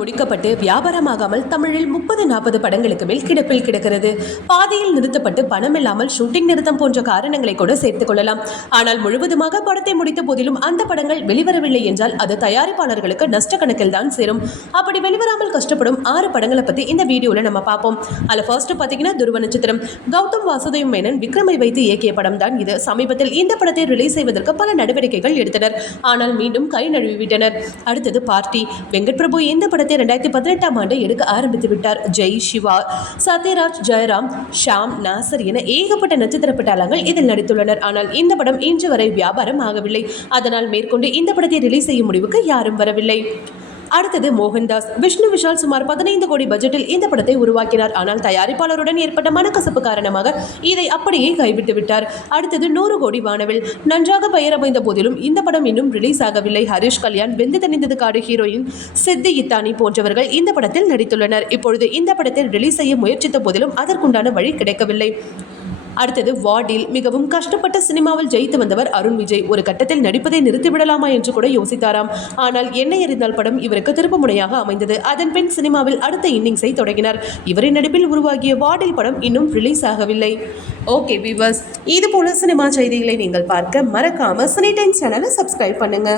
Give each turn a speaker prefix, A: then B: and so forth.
A: முடிக்கப்பட்டு வியாபாரமாகாமல் தமிழில் முப்பது நாற்பது படங்களுக்கு மேல் கிடப்பில் கிடக்கிறது. பாதியில் நிறுத்தப்பட்டு பணம் இல்லாமல் ஷூட்டிங் நிறுத்தம் போன்ற காரணங்களை கூட சேர்த்துக் கொள்ளலாம். ஆனால் முழுவதுமாக படத்தை முடித்த போதிலும் அந்த படங்கள் வெளிவரவில்லை என்றால் அது தயாரிப்பாளர்களுக்கு நஷ்ட கணக்கில் தான் சேரும். அப்படி வெளிவராமல் கஷ்டப்படும் ஆறு படங்களை பத்தி இந்த வீடியோல நம்ம பார்ப்போம். அதுல ஃபர்ஸ்ட் பாத்தீங்கன்னா துருவ நட்சத்திரம் கௌதம் வாசுதேவ் மேனன் விக்ரமை வைத்து இயக்கிய படம் தான் இது. சமீபத்தில் இந்த படத்தை ரிலீஸ் செய்வதற்கு பல நடவடிக்கைகள் எடுத்தனர். ஆனால் மீண்டும் கை நழுவிவிட்டனர். அடுத்தது பார்ட்டி. வெங்கட் பிரபு இந்த படத்தை ரெண்டாயிரத்தி பதினெட்டாம் ஆண்டு எடுக்க ஆரம்பித்து விட்டார். ஜெய் சிவா சத்யராஜ் ஜெயராம் ஷாம் நாசர் என ஏகப்பட்ட நட்சத்திர பட்டாளங்கள் இதில் நடித்துள்ளனர். ஆனால் இந்த படம் இன்று வரை வியாபாரம் ஆகவில்லை. அதனால் மேற்கொண்டு இந்த படத்தை ரிலீஸ் செய்யும் முடிவுக்கு யாரும் வரவில்லை. அடுத்தது மோகன்தாஸ். விஷ்ணு விஷால் சுமார் பதினைந்து கோடி பட்ஜெட்டில் இந்த படத்தை உருவாக்கினார். ஆனால் தயாரிப்பாளருடன் ஏற்பட்ட மனக்கசப்பு காரணமாக இதை அப்படியே கைவிட்டு விட்டார். அடுத்தது நூறு கோடி வானவில். நன்றாக பெயர் அமைந்த போதிலும் இந்த படம் இன்னும் ரிலீஸ் ஆகவில்லை. ஹரிஷ் கல்யாண் வெந்து தணிந்தது காடு ஹீரோயின் சித்தி இத்தானி போன்றவர்கள் இந்த படத்தில் நடித்துள்ளனர். இப்பொழுது இந்த படத்தில் ரிலீஸ் செய்ய முயற்சித்த போதிலும் அதற்குண்டான வழி கிடைக்கவில்லை. அடுத்தது வார்டில் மிகவும் கஷ்டப்பட்ட சினிமாவில் ஜெயித்து வந்தவர் அருண் விஜய். ஒரு கட்டத்தில் நடிப்பதை நிறுத்திவிடலாமா என்று கூட யோசித்தாராம். ஆனால் என்னை அறிந்தால் படம் இவருக்கு திருப்பு முனையாக அமைந்தது. அதன் பின் சினிமாவில் அடுத்த இன்னிங்ஸை தொடங்கினார். இவரின் நடிப்பில் உருவாகிய வார்டில் படம் இன்னும் ரிலீஸ் ஆகவில்லை. ஓகே விவர்ஸ் இது போல சினிமா செய்திகளை நீங்கள் பார்க்க மறக்காம சினி டைம் சேனலை சப்ஸ்கிரைப் பண்ணுங்க.